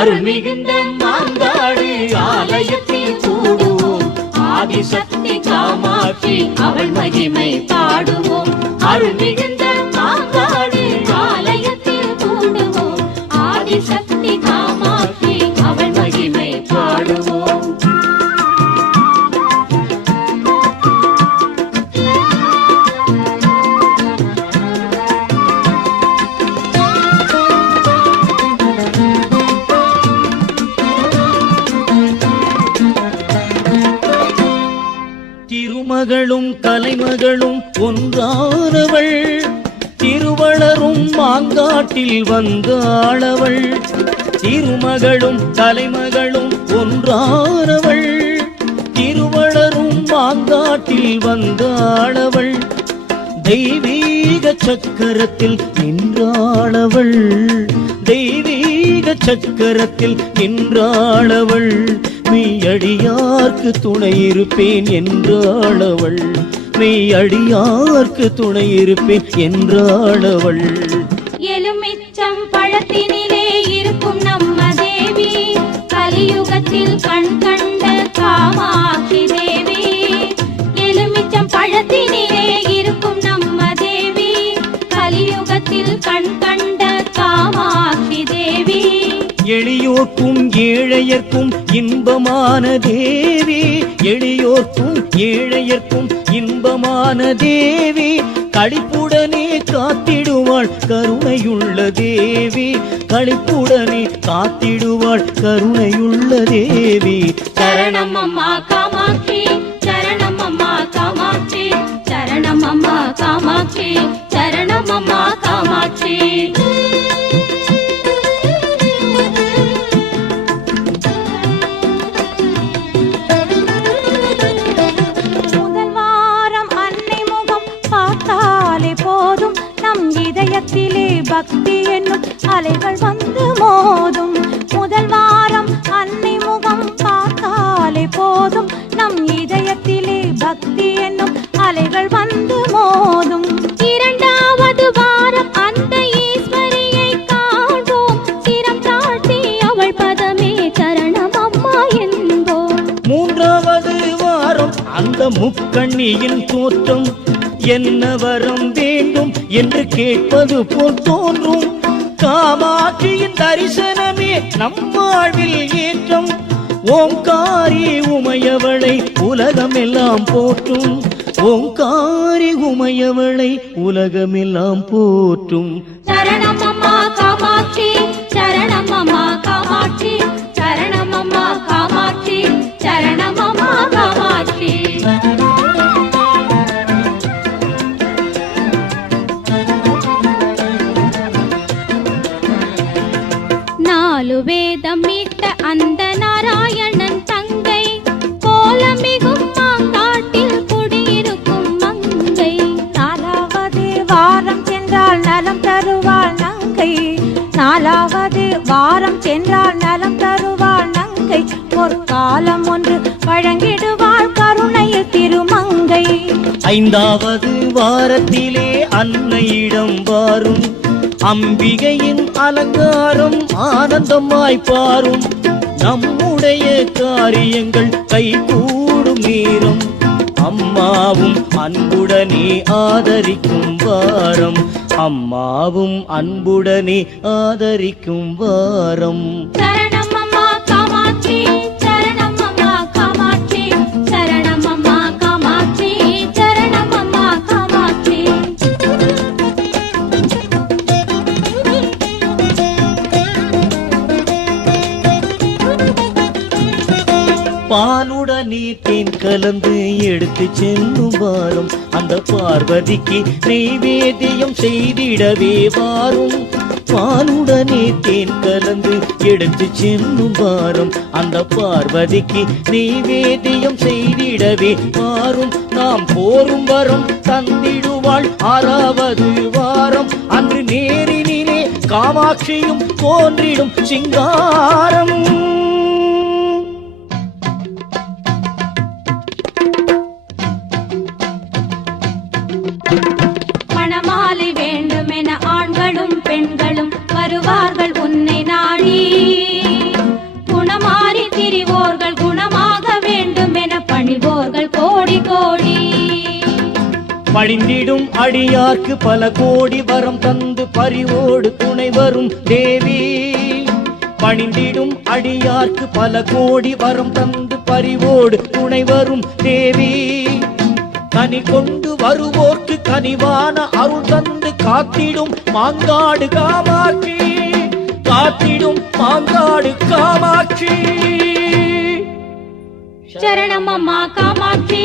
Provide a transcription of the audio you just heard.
அருள் மிகுந்த மாங்காடு ஆலயத்தில் கூடுவோம். ஆதிசக்தி காமாட்சி அவள் மகிமை பாடுவோம். அருள் மிகுந்த மாங்காடு ஆலயத்தில் கூடுவோம். ஆதிசக்தி காமாட்சி அவள் மகிமை பாடுவோம். திருமகளும் கலைமகளும் ஒன்றானவள், திருவளரும் மாங்காட்டில் வந்தாளவள். திருமகளும் கலைமகளும் ஒன்றானவள், திருவளரும் மாங்காட்டில் வந்தாளவள். தெய்வீக சக்கரத்தில் நின்றாளவள், தெய்வீக சக்கரத்தில் நின்றாளவள். மெய்யடியார்க்கு துணை இருப்பேன் என்றாளவள், மெய்யடியார்க்கு துணை இருப்பேன் என்றாளவள். எலுமிச்சம் பழத்தினிலே இருக்கும் நம்ம தேவி, கலியுகத்தில் கண் கண்ட காமாட்சி தேவி. எலுமிச்சம் பழத்தினிலே இருக்கும் நம்ம தேவி, கலியுகத்தில் கண் கண்ட காமாட்சி தேவி. எளியோர்க்கும் ஏழையர்க்கும் இன்பமான தேவி, எளியோர்க்கும் ஏழையர்க்கும் இன்பமான தேவி. களிப்புடனே காத்திடுவாள் கருணையுள்ள தேவி, களிப்புடனே காத்திடுவாள் கருணையுள்ள தேவி. சரணம் அம்மா காமாட்சி, சரணம் அம்மா காமாட்சி, சரணம் அம்மா காமாட்சி, சரணம் அம்மா காமாட்சி. பக்தி என்னும் அலைகள் வந்து மோதும். முதல் வாரம் அன்னை முகம் பார்த்தாலே போதும், நம் இதயத்திலே பக்தி என்னும் அலைகள் வந்து மோதும். இரண்டாவது வாரம் அந்த ஈஸ்வரியை காண்போம், சிரம் தாழ்த்தி அவள் பதமே சரணம் அம்மா என்போம். மூன்றாவது வாரம் அந்த முக்கண்ணியின் தோற்றம், என்ன வரம் வேண்டும் என்று கேட்பது போல் தோன்றும். காமாட்சியின் தரிசனமே நம்மாழ்வில் ஏற்றம். ஓங்காரி உமையவளை உலகமெல்லாம் போற்றும், ஓங்காரி உமையவளை உலகமெல்லாம் போற்றும். சரணம் அம்மா காமாட்சி, சரணம் அம்மா காமாட்சி, சரணம் அம்மா காமாட்சி, சரணம் அம்மா காமாட்சி. நாலு வேதம் மீட்ட அந்த நாராயணன் தங்கை, கோலமிகும் மாங்காட்டில் குடியிருக்கும் மங்கை. நாலாவது வாரம் சென்றால் நலம் தருவாள் நங்கை, நாலாவது வாரம் சென்றால் நலம் தருவாள் நங்கை. ஒரு காலம் ஒன்று வழங்கிடுவாள் கருணையில் திருமங்கை. ஐந்தாவது வாரத்திலே அன்னையிடம் வாரும், அம்பிகையின் அலங்காரம் ஆனந்தமாய் பாரும். நம்முடைய காரியங்கள் கைகூடும் நேரம், அம்மாவும் அன்புடனே ஆதரிக்கும் வாரம், அம்மாவும் அன்புடனே ஆதரிக்கும் வாரம். சரணம் அம்மா காமாட்சி, சரணம் அம்மா காமாட்சி, சரணம் அம்மா காமாட்சி, சரணம் அம்மா காமாட்சி. பாலுடனே தேன் கலந்து எடுத்து செல்லும் வாரம், அந்த பார்வதிக்கு நெய்வேத்தியம் செய்திடவே வாரும். பாலுடனே தேன் கலந்து எடுத்து செல்லும் வாரம், அந்த பார்வதிக்கு நெய்வேத்தியம் செய்திடவே வாரும். நாம் போரும் வரம் தந்திடுவாள் ஆறாவது வாரம், அன்று நேரினிலே காமாட்சியும் தோன்றிடும் சிங்காரம். மணமாலை வேண்டுமென ஆண்களும் பெண்களும் வருவார்கள் உன்னை நாடி. பணிந்திடும் அடியார்க்கு பல கோடி வரம் தந்து பரிவோடு துணை வரும் தேவி. பணிந்திடும் அடியார்க்கு பல கோடி வரம் தந்து பரிவோடு துணை வரும் தேவி. கனி கொண்டு வருவோர்க்கு கனிவான அருள் தந்து காத்திடும் மாங்காடு காமாட்சி, காத்திடும் மாங்காடு காமாட்சி. சரணம் அம்மா காமாட்சி.